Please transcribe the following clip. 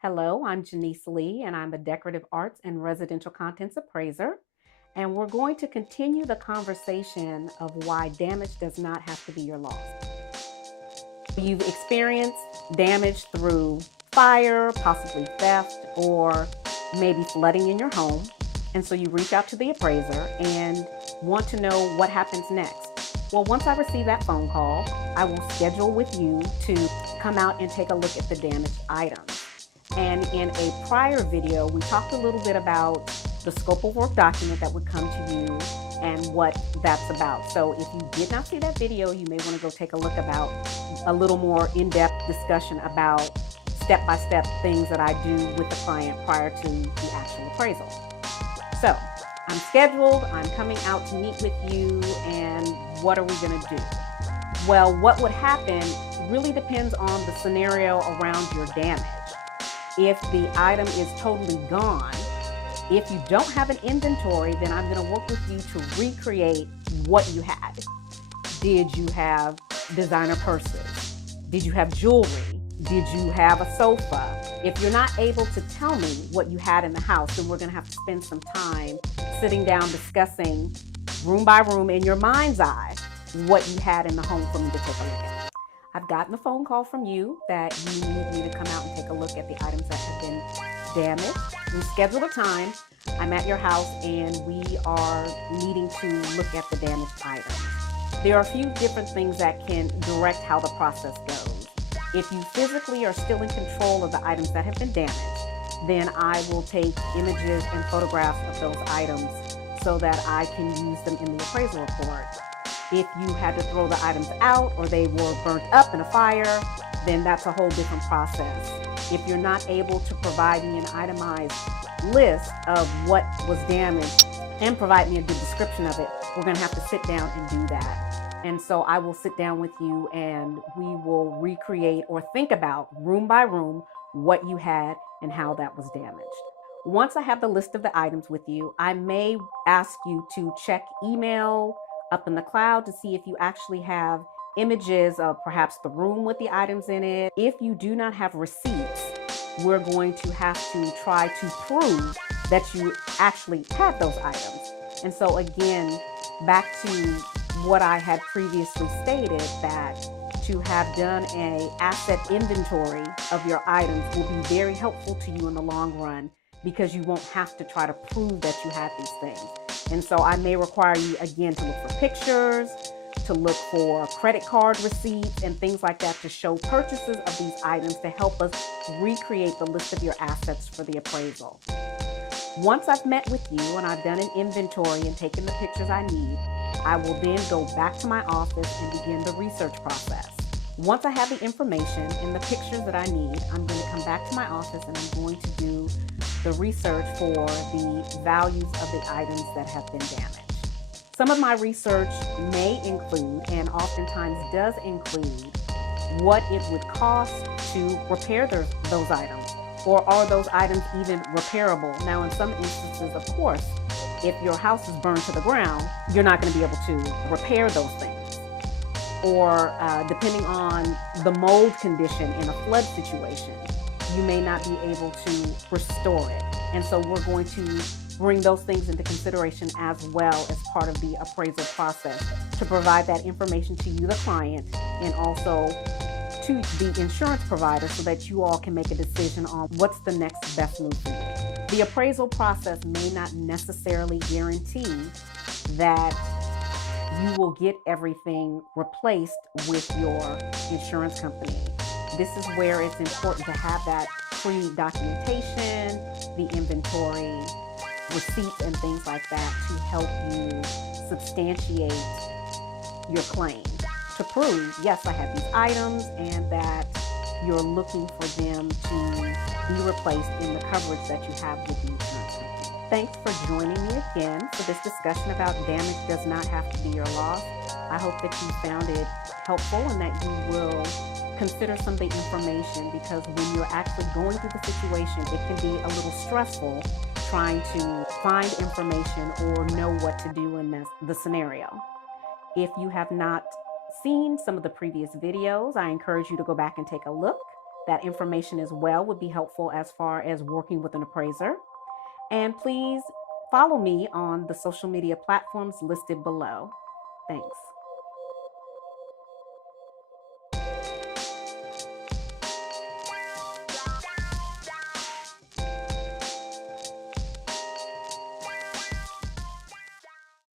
Hello, I'm Janice Lee, and I'm a decorative arts and residential contents appraiser. And we're going to continue the conversation of why damage does not have to be your loss. You've experienced damage through fire, possibly theft, or maybe flooding in your home. And so you reach out to the appraiser and want to know what happens next. Well, once I receive that phone call, I will schedule with you to come out and take a look at the damaged items. And in a prior video, we talked a little bit about the scope of work document that would come to you and what that's about. So if you did not see that video, you may want to go take a look about a little more in-depth discussion about step-by-step things that I do with the client prior to the actual appraisal. So I'm scheduled, I'm coming out to meet with you, and what are we going to do? Well, what would happen really depends on the scenario around your damage. If the item is totally gone, if you don't have an inventory, then I'm going to work with you to recreate what you had. Did you have designer purses? Did you have jewelry? Did you have a sofa? If you're not able to tell me what you had in the house, then we're going to have to spend some time sitting down discussing room by room in your mind's eye what you had in the home for me to take a look at. I've gotten a phone call from you that you need me to come out and take a look at the items that have been damaged. We scheduled a time. I'm at your house and we are needing to look at the damaged items. There are a few different things that can direct how the process goes. If you physically are still in control of the items that have been damaged, then I will take images and photographs of those items so that I can use them in the appraisal report. If you had to throw the items out or they were burnt up in a fire, then that's a whole different process. If you're not able to provide me an itemized list of what was damaged and provide me a good description of it, we're going to have to sit down and do that. And so I will sit down with you and we will recreate or think about room by room what you had and how that was damaged. Once I have the list of the items with you, I may ask you to check email up in the cloud to see if you actually have images of perhaps the room with the items in it. If you do not have receipts, we're going to have to try to prove that you actually have those items. And so again, back to what I had previously stated, that to have done an asset inventory of your items will be very helpful to you in the long run because you won't have to try to prove that you have these things. And so I may require you again to look for pictures, to look for credit card receipts and things like that to show purchases of these items to help us recreate the list of your assets for the appraisal. Once I've met with you and I've done an inventory and taken the pictures I need, I will then go back to my office and begin the research process. Once I have the information and the pictures that I need, I'm going to come back to my office and I'm going to do the research for the values of the items that have been damaged. Some of my research may include, and oftentimes does include, what it would cost to repair those items, or are those items even repairable? Now, in some instances, of course, if your house is burned to the ground, you're not going to be able to repair those things. Or depending on the mold condition in a flood situation, you may not be able to restore it. And so we're going to bring those things into consideration as well as part of the appraisal process to provide that information to you, the client, and also to the insurance provider so that you all can make a decision on what's the next best move for you. The appraisal process may not necessarily guarantee that you will get everything replaced with your insurance company. This is where it's important to have that pre-documentation, the inventory, receipts and things like that to help you substantiate your claim, to prove, yes, I have these items and that you're looking for them to be replaced in the coverage that you have with the insurance company. Thanks for joining me again for this discussion about damage does not have to be your loss. I hope that you found it helpful and that you will consider some of the information, because when you're actually going through the situation, it can be a little stressful trying to find information or know what to do in the scenario. If you have not seen some of the previous videos, I encourage you to go back and take a look. That information as well would be helpful as far as working with an appraiser. And please follow me on the social media platforms listed below. Thanks.